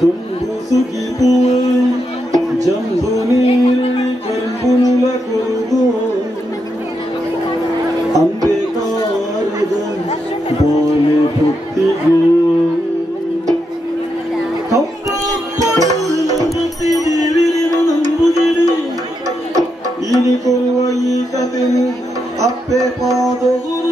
Dumbu sugipu jambunir karbunla kurdu ambekarda bole bhaktige kambappadula bhakti devirina nambugiri ini kolwai katen appe padoguri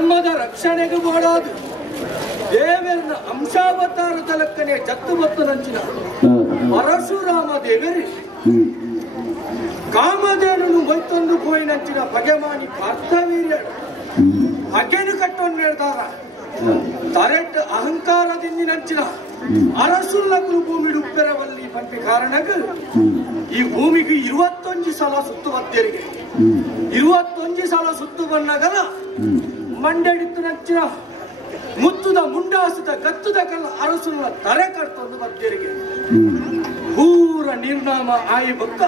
ಧರ್ಮದ ರಕ್ಷಣೆಗೆ ಮಾಡೋದು ದೇವರನ್ನ ಅಂಶಾವತಾರದ ಲೆಕ್ಕನೆ ಜತ್ತು ಬತ್ತದಂಚಿನ ಪರಶುರಾಮ ದೇವರಿ ಕಾಮಧೇನು ಮೈತೊಂದು ಪೋಯಿನಂಚಿನ ಬಗೆಮಾನಿ ಕರ್ತವೀರ್ಯ ಬಗೆನು ಕಟ್ಟೊಂಡು ಹೇಳ್ತಾರ ತರೆಟ್ ಅಹಂಕಾರದಿಂದಿನಂಚಿನ ಅರಸುಲ್ಲಗಳು ಭೂಮಿ ಉಪ್ಪೆರವಲ್ಲಿ ಬಂಪಿ ಕಾರಣಕ್ಕೆ ಈ ಭೂಮಿಗೆ 21 ಸಲ ಸುತ್ತು ಬತ್ತೇರಿಗೆ 21 ಸಲ ಸುತ್ತು ಬಂದಾಗಲ್ಲ ಮಂಡಡಿತ್ತು ನಚ್ಚಿನ ಮುತ್ತುದ ಮುಂಡಾಸದ ಗತ್ತುದ ಕಲ್ಲ ಅರಸುಲ್ಲ ತರೆ ಕಟ್ತೊಂದು ಬತ್ತೇರಿಗೆ ಪೂರ ನಿರ್ನಾಮ ಆಯಿ ಬಕ್ಕ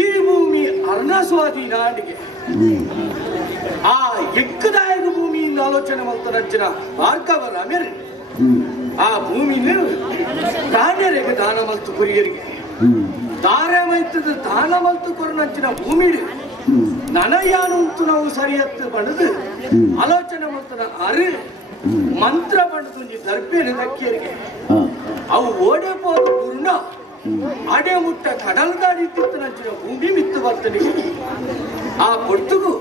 ಈ ಭೂಮಿ ಅರ್ಣಸ್ವಾದಿ ನಾಡಿಗೆ ಆ ಎಕ್ಕದಾಯಕ ಭೂಮಿಯಿಂದ ಆಲೋಚನೆ ಮಾಡ್ತಾ ನಚ್ಚಿನ ಭಾರ್ಗವರ ಮೇಲೆ ಆ ಭೂಮಿನ ಪ್ರಾಣ್ಯರಿಗೆ ದಾನ ಮಲ್ತು ಕುರಿಯರಿಗೆ ದಾರೆ ಮೈತದ ದಾನ ಮಲ್ತು ಕೊರನಂಚಿನ ಭೂಮಿ ನನಯಾನು ಉಂಟು ನಾವು ಸರಿಯತ್ತು ಬಣದು ಆಲೋಚನೆ ಮಾಡ್ತಾನ ಅರೆ ಮಂತ್ರ ಬಣದು ದರ್ಪೇನ ದಕ್ಕಿಯರಿಗೆ ಅವು ಓಡೆ ಹೋದ ಪೂರ್ಣ ಅಡೆ ಮುಟ್ಟ ಕಡಲ್ಗಾಡಿ ತಿತ್ತನಂಚಿನ ಭೂಮಿ ಮಿತ್ತು ಬರ್ತದೆ ಆ ಪೊಟ್ಟುಗು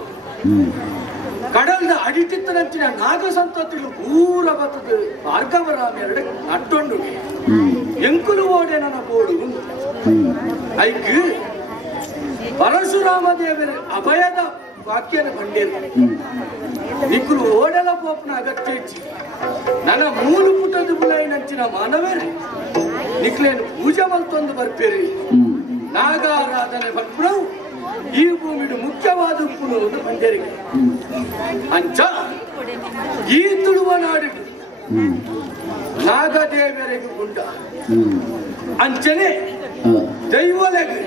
ಕಡಲ್ದ ಅಡಿತಿತ್ತನಂಚಿನ ನಾಗ ಸಂತತಿಗಳು ಪೂರ ಬರ್ತದೆ ಭಾರ್ಗವರಾಮ ಎರಡು ನಟ್ಟೊಂಡು ಎಂಕುಲು ಓಡೆ ನನ್ನ ಬೋಡು ಐಕ್ ಪರಶುರಾಮ ದೇವರ ಅಭಯದ ವಾಕ್ಯನ ಬಂಡೇರು ನಿಕ್ಕುಲು ಓಡೆಲ ಪೋಪನ ಅಗತ್ಯ ನನ್ನ ಮೂಲು ಪುಟದ ಬುಲೈನಂಚಿನ ಮಾನವೇರಿ ನಿಕ್ಲೇನು ಪೂಜೆ ಮಲ್ತೊಂದು ಬರ್ಪೇರಿ ನಾಗಾರಾಧನೆ ಭಕ್ತರು ಈ ಭೂಮಿಡು ಮುಖ್ಯವಾದ ಉಪ್ಪುನು ಬಂಡೇರಿಗೆ ಅಂಚ ಈ ತುಳುವ ನಾಡಿಗೆ ನಾಗದೇವರಿಗೆ ಗುಂಡ ಅಂಚನೆ ದೈವಲೆಗೆ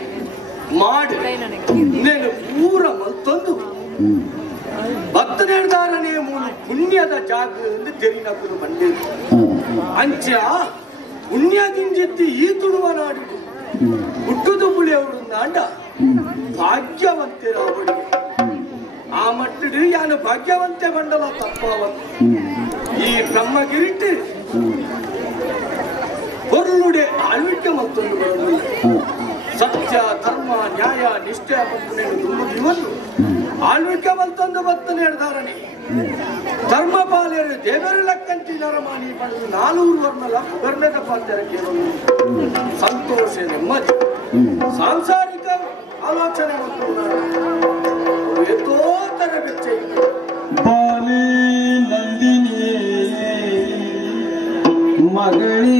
ಮಾಡಿ ನೀನು ಪೂರ ಮಲ್ತೊಂದು ಭಕ್ತನೇರ್ದಾರನೇ ಮೂಲ ಪುಣ್ಯದ ಜಾಗ ಎಂದು ತೆರಿನಕ್ಕೂ ಬಂಡೇರಿ ಅಂಚ ಪುಣ್ಯದಿಂಜೆತ್ತಿ ಈ ತುಳುವ ನಾಡಿಗೆ ಹುಟ್ಟುದು ಪುಳಿಯವರು ನಾಂಡ ಭಾಗ್ಯವಂತೆರ ಅವಳಿಗೆ ಆ ಮಟ್ಟಿಡು ಯಾನು ಭಾಗ್ಯವಂತೆ ಬಂಡಲ ತಪ್ಪವನು ಈ ಬ್ರಹ್ಮಗಿರಿಟ್ಟು பொருளுடைய ಆಳ್ವಿಕೆ ಮತ್ತೊಂದು ಬರಲಿಲ್ಲ ಸತ್ಯ ಧರ್ಮ ನ್ಯಾಯ ನಿಷ್ಠೆ ಇವತ್ತು ಆಳ್ವಿಕೆ ಮತ್ತೊಂದು ಬತ್ತನೆ ಹೇಳ್ದಾರನೆ ಧರ್ಮಪಾಲರು ದೇವರ ಲೆಕ್ಕಂಟಿ ನರಮಾನಿ ಪಡೆದು 400 ವರ್ಣ ವರ್ಣದ ಪಾತ್ರಕ್ಕೆ ಸಂತೋಷ ನೆಮ್ಮದಿ ಸಾಂಸಾರಿಕ ಆಲೋಚನೆ ಎಷ್ಟೋ ತರ ಬೆಚ್ಚ ಬಾಲಿ ನಂದಿನಿ ಮಗಳಿ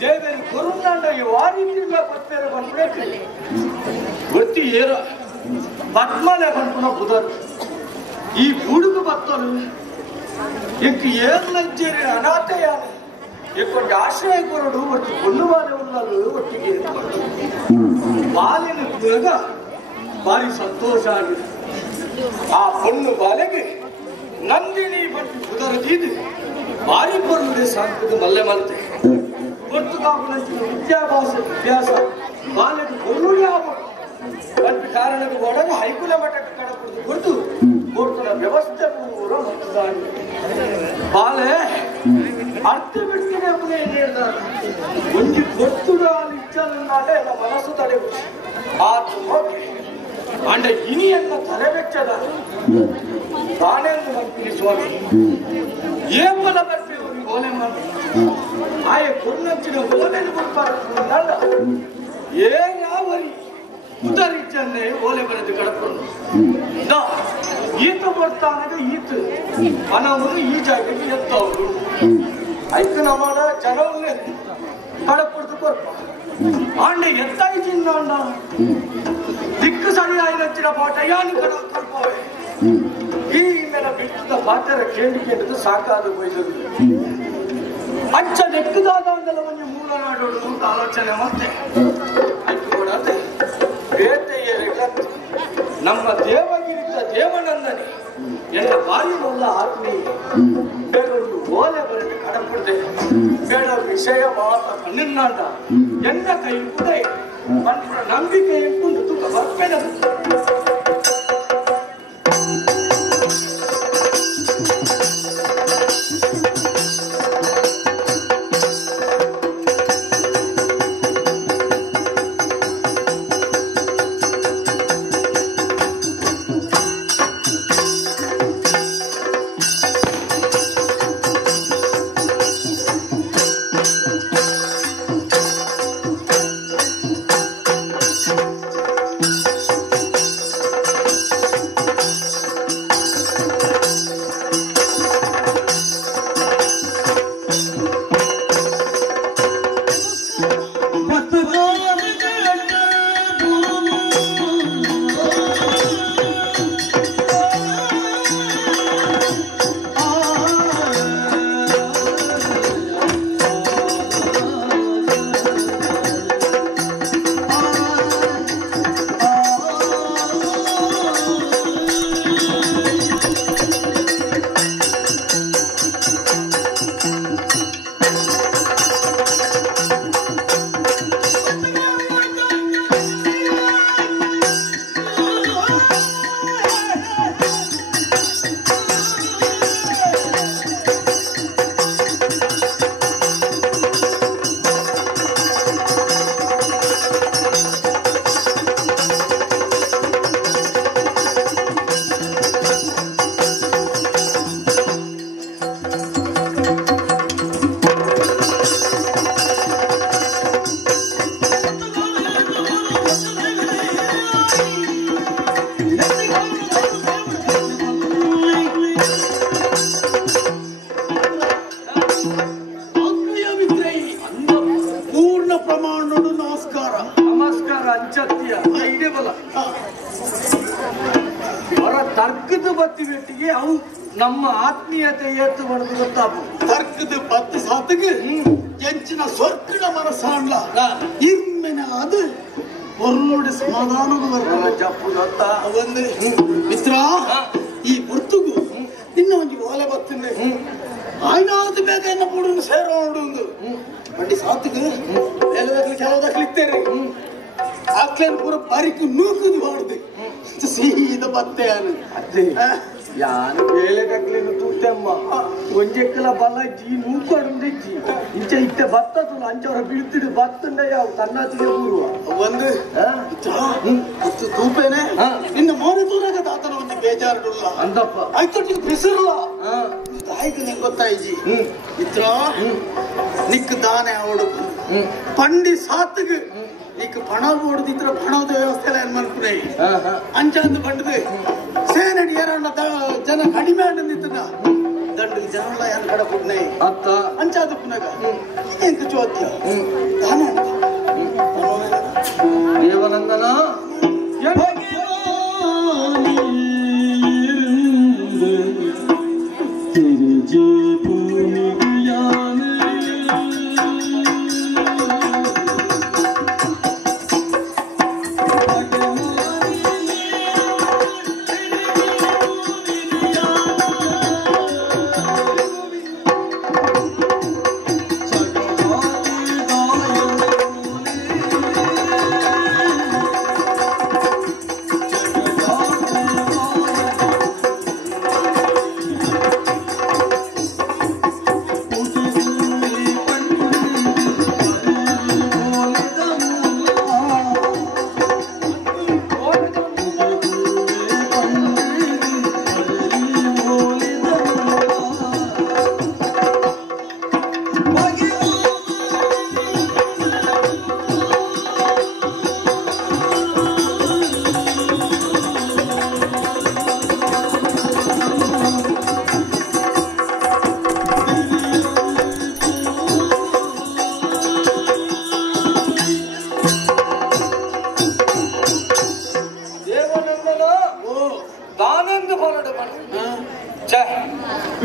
ದೇವೇರಿ ಕೊರುಂದಾಂಡ ಈ ವಾರಿ ತಿಂಗಳ ಪತ್ತೆರ ಬಂದ್ಬೇಕು ಗೊತ್ತಿ ಏರ ಪದ್ಮಲೆ ಬಂದ್ಪುನ ಬುಧರು ಈ ಬುಡುಗು ಬತ್ತಲು ಇಂಕ ಏರ್ಲಜ್ಜೇರಿ ಅನಾಥಯಾನ ಇಂಕೊಂದು ಆಶ್ರಯ ಕೊರಡು ಒಟ್ಟು ಕೊಲ್ಲುವಾರೆ ಉಳ್ಳಲು ಒಟ್ಟಿಗೆ ಬಾಲಿನ ಬೇಗ ಭಾರಿ ಸಂತೋಷ ಆಗಿದೆ ಆ ಪೊಣ್ಣು ಬಾಲೆಗೆ ನಂದಿನಿ ಬಂದು ಬುಧರದೀದು ಭಾರಿ ಪೊರ್ನುಡೆ ಸಾಂಕದ ಮಲ್ಲೆ ಮಲ್ತೆ ಗೊತ್ತು ಕಾಪುನಂಚಿನ ವಿದ್ಯಾಭ್ಯಾಸ ಬಾಲೆಗೆ ಕೊಲ್ಲುಡೆ ಆಗ್ಬೋದು ಒಂದು ಕಾರಣದ ಒಳಗೆ ಹೈಕುಲ ಮಠಕ್ಕೆ ಕಡಪುದು ಕೊಟ್ಟು ಕೊಡ್ತನ ವ್ಯವಸ್ಥೆ ಪೂರ ಮತದಾನ ಬಾಲೆ ಅರ್ಥ ಬಿಡ್ತೀನಿ ಅಪ್ಪನೇ ಏನು ಹೇಳ್ತಾರೆ ಒಂದು ಗೊತ್ತುಡ ಇಚ್ಛಾಲೆ ಎಲ್ಲ ಮನಸ್ಸು ತಡೆ ಆತು ಹೋಗಿ ಅಂಡ ಇನಿಯನ್ನ ತಲೆಬೆಚ್ಚದ ತಾನೆಂದು ನಂಬಿನಿ ಸ್ವಾಮಿ ಏಮಲ ಬರ್ತೇವೆ ಓಲೆ ಮಾಡಿ ಆಯ ಕೊನ್ನಂಚಿನ ಓಲೆನ ಕೊಡ್ಪಾರ ಏ ಯಾವರಿ ಉದರಿಚ್ಚನ್ನೇ ಓಲೆ ಬರೆದು ಕಡಕೊಂಡು ಈತ ಬರ್ತಾನಾಗ ಈತ ಮನವನ್ನು ಈ ಜಾಗಕ್ಕೆ ಎತ್ತವರು ಐಕ ನಮ್ಮನ ಜನವನ್ನೇ ಕಡಪಡ್ದು ಕೊಡ್ಪ ಆಂಡೆ ಎತ್ತಾಯ್ತಿಂದ ಅಂಡ ದಿಕ್ಕು ಸರಿಯಾಗಿ ನಚ್ಚಿನ ಪಾಠ ಯಾನು ಕಡ ಕಲ್ಪವೇ ಈ ಮೇಲೆ ಬಿಟ್ಟಿದ್ದ ಪಾತ್ರ ಕೇಳಿಕೆ ಸಾಕಾದ ಬಯಸದು ಅಚ್ಚ ನೆಕ್ಕದಾದ ಅಂದಲ್ಲ ಮನೆ ಮೂಲ ನಾಡೋಡು ಅಂತ ಆಲೋಚನೆ ಮತ್ತೆ ಕೊಡತ್ತೆ ಬೇತೆಯರಿಗಂತೆ ನಮ್ಮ ದೇವಗಿರಿತ ದೇವನಂದನೆ ಎಲ್ಲ ಬಾರಿ ಮೊಲ್ಲ ಆತ್ಮೀಯ ಬೇಡೊಂದು ಓಲೆ ಬರೆದು ಕಡಪುಡ್ದೆ ಬೇಡ ವಿಷಯ ಮಾತ ಕಣ್ಣಿನಾಂಡ ಎನ್ನ ಕೈ ಕೂಡ ನಂಬಿಕೆ ಎಂಟು ತುಕ ಬರ್ಪೇನ ತರ್ಕದ ಬತ್ತಿ ಬೆಟ್ಟಿಗೆ ಅವು ನಮ್ಮ ಆತ್ಮೀಯತೆ ಏತ್ತು ಬಡದು ಗೊತ್ತಾಪು ತರ್ಕದ ಬತ್ತಿ ಸಾತಿಗೆ ಎಂಚಿನ ಸ್ವರ್ಕದ ಮನಸ್ಸಾಂಡ್ಲ ಇಮ್ಮೆನ ಅದು ಒರ್ಲೋಡೆ ಸಮಾಧಾನದ ವರ್ಗ ಜಪ್ಪು ಗೊತ್ತ ಒಂದು ಮಿತ್ರ ಈ ಗುರ್ತುಗು ಇನ್ನ ಒಂದು ಓಲೆ ಬತ್ತಿಂದೆ ಆಯ್ನಾದ ಬೇಗ ಎನ್ನ ಪೂಡನ್ನು ಸೇರೋಡು ಬಂಡಿ ಸಾತಿಗೆ ಎಲ್ಲದಾಗ್ಲಿ ಕೆಲವದಾಗ್ಲಿತ್ತೇರಿ ಆಕ್ಲೇನ್ ಪೂರ ಬಾರಿಕು ನೂಕುದು ಮಾಡ್ದೆ ಸೀದ ಬತ್ತೆ ಅದೇ ಯಾನು ಬೇಳೆಗಕ್ಲೇನು ತೂತೆಮ್ಮ ಒಂಜೆಕ್ಕಲ ಬಲಜ್ಜಿ ನೂಕಡುಂದಿಜ್ಜಿ ಇಂಚ ಇತ್ತೆ ಬತ್ತದು ಅಂಚವರ ಬೀಳ್ತಿಡು ಬತ್ತಂಡ ಯಾವ ಕನ್ನತಿಗೆ ಬರುವ ಒಂದು ತೂಪೇನೆ ಇನ್ನು ಮೋನೆ ತೂರಾಗ ತಾತನ ಒಂದು ಬೇಜಾರುಲ್ಲ ಅಂದಪ್ಪ ಆಯ್ತೊಟ್ಟಿಗೆ ಬಿಸಿರಲ್ಲ ಆಯ್ತು ನಿಂಗೆ ಗೊತ್ತಾಯ್ಜಿ ಇತ್ರ ನಿಕ್ ದಾನೆ ಅವಡು ಪಂಡಿ ಸಾತ್ಗೆ ಈಗ ಪಣ ಓಡದಿದ್ರ ಪಣದ ವ್ಯವಸ್ಥೆ ಎಲ್ಲ ಏನ್ ಮಾಡ್ಕೊಂಡೆ ಅಂಚ ಅಂದು ಬಂಡದು ಸೇನಡಿ ಯಾರನ್ನ ಜನ ಕಡಿಮೆ ಅಂದಿತ್ತನ ದಂಡು ಜನಲ್ಲ ಯಾನ್ ಕಡೆ ಪುಡ್ನೈ ಅತ್ತ ಅಂಚಾದ ಪುನಗ ಎಂಕ ಚೋದ್ಯ ತಾನೇ ದೇವನಂದನ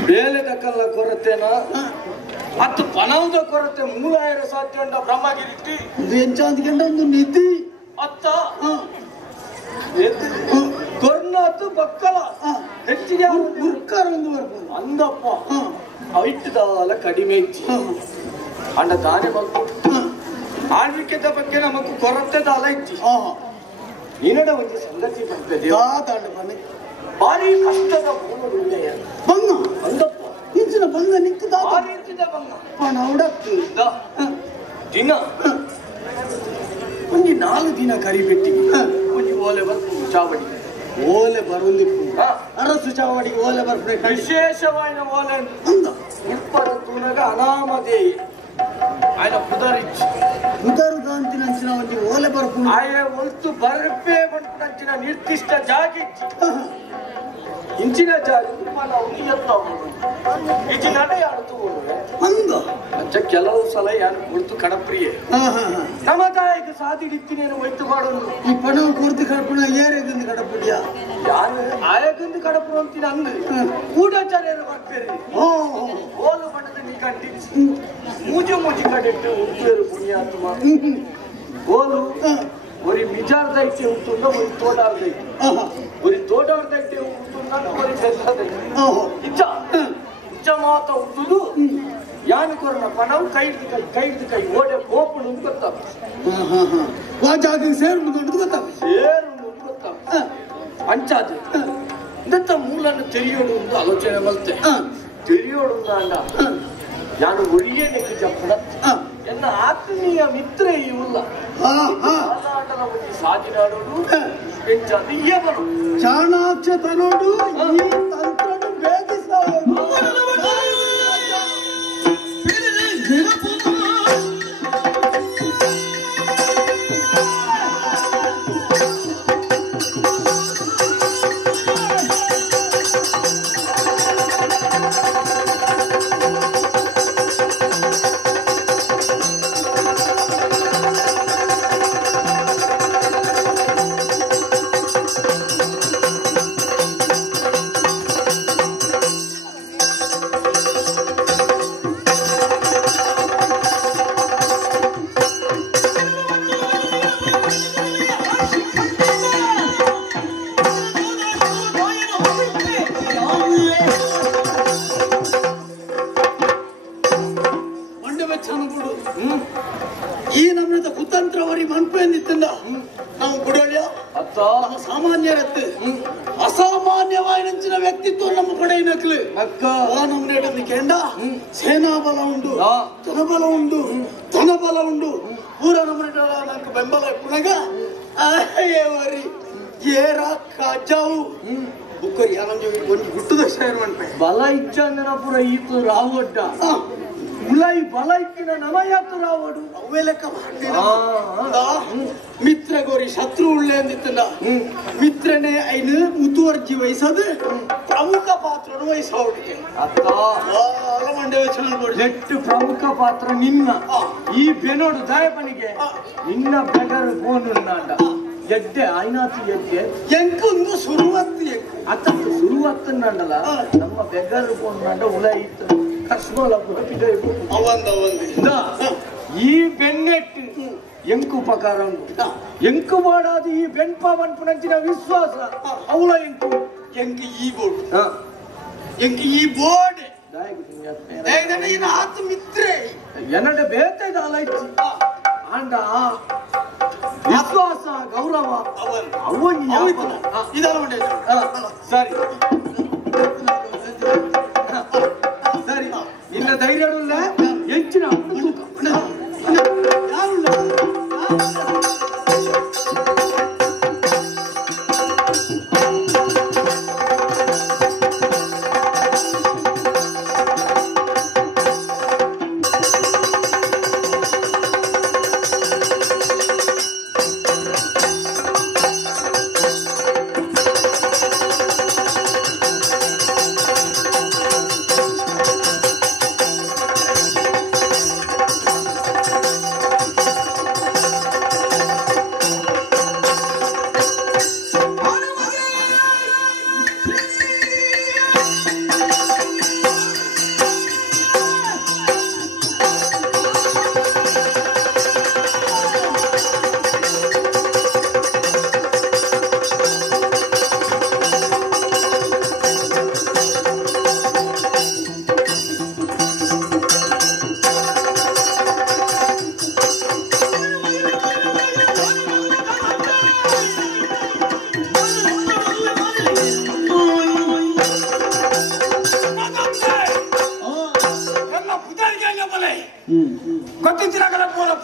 ಬೇಲೆದ ಕಲ್ಲ ಕೊರತೆನ ಮತ್ತು ಪಣದ ಕೊರತೆ 3000 ಸಾಧ್ಯ ಉಂಟ ಬ್ರಹ್ಮಗಿರಿಟ್ಟಿ ಎಂಚಾಂದ್ಕೊಂಡ ಒಂದು ನಿಧಿ ಅತ್ತ ಕೊರ್ನಾತು ಬಕ್ಕಲ ಹೆಚ್ಚಿಗೆ ಗುರ್ಕಾರ ಒಂದು ಬರ್ಬೋದು ಅಂದಪ್ಪ ಇಟ್ಟದಲ್ಲ ಕಡಿಮೆ ಇಚ್ಚಿ ಅಂಡ ತಾನೇ ಬಂತು ಆಳ್ವಿಕೆದ ಬಗ್ಗೆ ನಮಗೂ ಕೊರತೆದಲ್ಲ ಇಚ್ಚಿ ನಿನ್ನಡ ಒಂದು ಸಂಗತಿ ಬರ್ತದೆ ಭಾರಿ ಕಷ್ಟದ ಬಂಗ ಅಂದಪ್ಪ ಇಂಚಿನ ಬಂಗ ನಿಕ್ಕದ ಭಾರಿ ಇಂಚಿದ ಬಂಗ ಪಣ ಉಡಕ್ಕು ದಿನ ಒಂಜಿ 4 ದಿನ ಕರಿಬೆಟ್ಟಿಗೆ ಒಂಜಿ ಓಲೆ ಬರ್ತು ಚಾವಡಿ ಓಲೆ ಬರುಂದಿಪ್ಪು ಅರಸು ಚಾವಡಿಗೆ ಓಲೆ ಬರ್ಬೇಕು ವಿಶೇಷವಾದ ಓಲೆ ಅಂದ ಇಪ್ಪತ್ತು ತುಣಗ ಅನಾಮದೇಯಿ ఆయన ಕುದರುದ ಅಂಚಿನ ಒಂಜಿ ಓಲೆ ಬರ್ಪು ಆಯ ಒಲ್ತು ಬರ್ಪೇ ಬಂಟಿನ ನಿರ್ದಿಷ್ಟ ಜಾಗಿಚ್ಚಿ ಇಂಚಿನ ಜಾಗ ಇಜಿ ನಡೆಯಾಡ್ತು ಅಂದ ಅಂಚ ಕೆಲವು ಸಲ ಯಾರು ಕುಳಿತು ಕಡಪ್ರಿಯೆ ನಮ್ಮ ತಾಯಿಗೆ ಸಾಧಿಡಿತ್ತಿನೇನು ಒಯ್ತು ಮಾಡೋದು ಈ ಪಣವು ಕುರ್ತು ಕಡಪಣ ಏರೆಗಂದು ಕಡಪುಡಿಯ ಯಾರು ಆಯಗಂದು ಕಡಪು ಅಂತಿನ ಅಂದು ಗೂಢಚಾರ್ಯರು ಬರ್ತಾರೆ ಓಲು ಬಣ್ಣದ ನೀ ಕಂಡಿಚ್ಚಿ ಮೂಜಿ ಕಡಿಟ್ಟು ಉಂಟು ಪುಣ್ಯಾತ್ಮ ಓಲು ஒரு மிஜார் தைட்டு உட்டுண்டா ஒரு தோடார் தைட்டு ஒரு தோடார் தைட்டு உட்டுண்டா ஒரு செல்லார் தைட்டு ಇಚ್ಚ ಮಾತ ಉಟ್ಟುದು ಯಾನಕೊರನ ಪಣವು ಕೈದು ಕೈ ಓಡೆ ಓಪನು ಗೊತ್ತಾಗ ಜಾಗ ಸೇರು ಗೊತ್ತಾಗ ಅಂಚಾದು ಇಂಥ ಮೂಲನ್ನು ತೆರೆಯೋಡು ಒಂದು ಆಲೋಚನೆ ಬರುತ್ತೆ ತೆರೆಯೋಡು ಅಂಡ ನಾನು ಒಳ್ಳೆಯ ನೆಕ್ಕಿಜ ಪಡ ಎನ್ನ ಆತ್ಮೀಯ ಮಿತ್ರ ಇವಲ್ಲ ಆಟದ ಒಂದು ಸಾಧಿನಾಡೋಡು ಹೆಚ್ಚು ಚಾಣಾಕ್ಷತನೋಡು ಈ ತಂತ್ರನು ಬೇಗಿಸೋಡು ಈ ನಮ್ಮದ ಕುತಂತ್ರವರಿ ಮನ್ಪೇಂದಿತ್ತಂದ ನಾವು ಗುಡೋಳ್ಯ ನಮ್ಮ ಸಾಮಾನ್ಯರತ್ತು ಅಸಾಮಾನ್ಯವಾದ ವ್ಯಕ್ತಿತ್ವ ನಮ್ಮ ಕಡೆ ನಕ್ಲು ನಮ್ಮ ಕೇಂಡ ಸೇನಾ ಬಲ ಉಂಡು ಜನಬಲ ಉಂಡು ಧನಬಲ ಉಂಡು ಪೂರ ನಮ್ಮ ನಂಗೆ ಬೆಂಬಲ ಪುನಗ ವರಿ ಏರ ಕಾಜಾವು ಬುಕ್ಕರಿ ಒಂದು ಗುಟ್ಟದ ಶೇರ್ ಮನ್ಪೆ ಬಲ ಇಚ್ಛಂದನ ಪುರ ಈತು ರಾವಡ್ಡ ಮುಲೈ ಬಲೈಕಿನ ನಮಯಾತು ರಾವಡು ಅವೇ ಲೆಕ್ಕ ಮಿತ್ರ ಗೋರಿ ಶತ್ರು ಉಳ್ಳೆ ಅಂದಿತ್ತಲ್ಲ ಮಿತ್ರನೇ ಐನು ಮುತುವರ್ಜಿ ವಹಿಸದು ಪ್ರಮುಖ ಪಾತ್ರ ವಹಿಸೋಡಿಗೆ ಅಕ್ಕ ಮಂಡ್ಯ ನೋಡಿ ಎಷ್ಟು ಪ್ರಮುಖ ಪಾತ್ರ ನಿನ್ನ ಈ ಬೆನೋಡು ದಾಯಪನಿಗೆ ನಿನ್ನ ಬೆಗರು ಫೋನ್ ಅಂಡ ಎಡ್ಡೆ ಆಯ್ನಾತಿ ಎಡ್ಡೆ ಎಂಕೊಂದು ಸುರುವತ್ತಿ ಅತ್ತಂದು ಸುರುವತ್ತನ್ನಂಡಲ್ಲ ನಮ್ಮ ಬೆಗರು ಫೋನ್ ಅಂಡ ಉಳ ಇತ್ತು ಕಸ್ಮೋಲ ಅವಂದ ಈ ಬೆನ್ನೆಟ್ಟು ಎಂಕು ಉಪಕಾರ ಉಂಟು ಎಂಕು ಮಾಡಾದು ಈ ಬೆನ್ಪ ಮನ್ಪುನಂಚಿನ ವಿಶ್ವಾಸ ಅವಳ ಎಂಕು ಎಂಕು ಈ ಬೋರ್ಡ್ ಎಂಕು ಈ ಬೋರ್ಡ್ ಆತ ಮಿತ್ರೆ ಎನ್ನಡ ಬೇತೈದ ಅಲೈತಿ ಅಂಡ ವಿಶ್ವಾಸ ಗೌರವ ಅವನ್ ಸರಿ ಸರಿ ನಿನ್ನ ಧೈರ್ಯ ಹೆಚ್ಚಿನ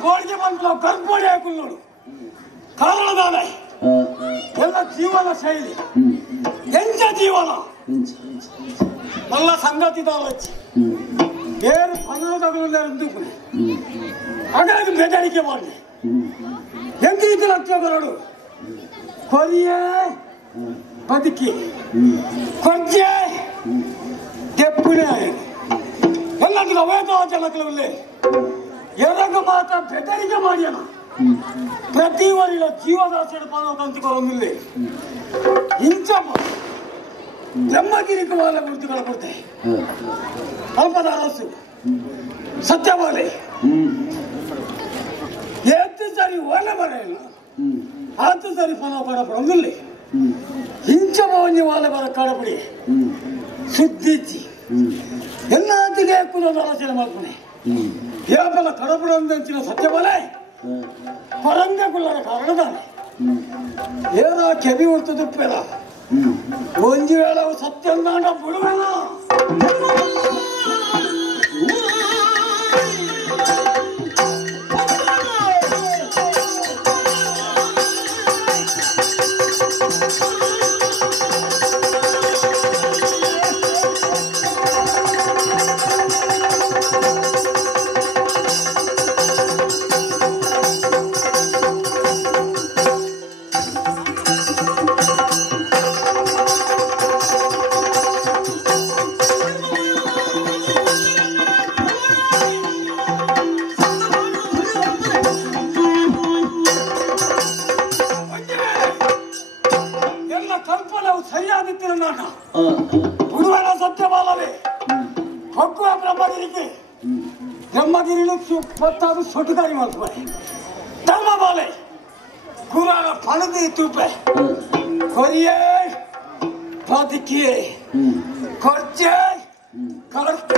ಗೋಳಿಗೆ ಬಂದು ಕರ್ಬೋಡಿ ಹಾಕೊಂಡು ನೋಡು ಕಾರಣದಾನ ಎಲ್ಲ ಜೀವನ ಶೈಲಿ ಎಂಜ ಜೀವನ ಮಲ್ಲ ಸಂಗತಿ ದಾಲಚ್ಚಿ ಬೇರೆ ಪನ್ನೋದಗಳು ಹಾಗಾಗಿ ಬೆದರಿಕೆ ಮಾಡಿ ಎಂದಿದ್ದು ಲಕ್ಷ ಬರಡು ಕೊರಿಯೇ ಬದುಕಿ ಕೊರ್ಜೆ ತೆಪ್ಪುಣೆ ಎಲ್ಲರಿಗೂ ಅವೇದ ಜನಗಳಲ್ಲಿ ಎರಗ ಮಾತ್ರ ಬೆದರಿಕೆ ಮಾಡ್ಯಾನ ಪ್ರತಿ ವರಿಲ ಜೀವದಾಸೆಡು ಪಾನೋಕಂತಿಕೊಳ್ಳೊಂದಿಲ್ಲ ಇಂಚಮ್ಮ ಬ್ರಹ್ಮಗಿರಿ ಕುಮಾರ ಮೂರ್ತಿಗಳ ಕೊಡ್ತೆ ಅಲ್ಪದ ಅರಸು ಸತ್ಯವಾಲೆ ಎತ್ತು ಸರಿ ಒಲೆ ಬರೆಯಲ್ಲ ಆತು ಸರಿ ಪಾನ ಕಡಪಡೊಂದಿಲ್ಲ ಇಂಚಮ್ಮ ಒಂಜಿ ವಾಲೆ ಬರ ಕಡಪಡಿ ಸುದ್ದಿಚ್ಚಿ ಎಲ್ಲಾತಿಗೆ ಕುಲದ ಆಲೋಚನೆ ಮಾಡ್ಕೊನೆ ಯಾಕಲ್ಲ ಕಡಪಡಂಚಿನ ಸತ್ಯವಾಲೆ ಪರಂಗ ಕುಲ್ಲರ ಕಾರಣದಾನೆ ಏನ ಕೆಬಿ ಹೊರ್ತದ ಉಪ್ಪೆಲ್ಲ ಒಂಜಿ ವೇಳೆ ಸತ್ಯಂದಾಂಡ ಬಿಡುವೆಲ್ಲ ಮತ್ತಾದ್ರು ಸೊಟ್ಟುಗಾರಿ ಮಾಡ್ತಾರೆ ಧರ್ಮ ಬಾಲೆ ಕುರಾನ ಪಣದಿ ತೂಪೆ ಕೊರಿಯೇ ಬದುಕಿಯೇ ಕೊರ್ಚೆ ಕರ್ತ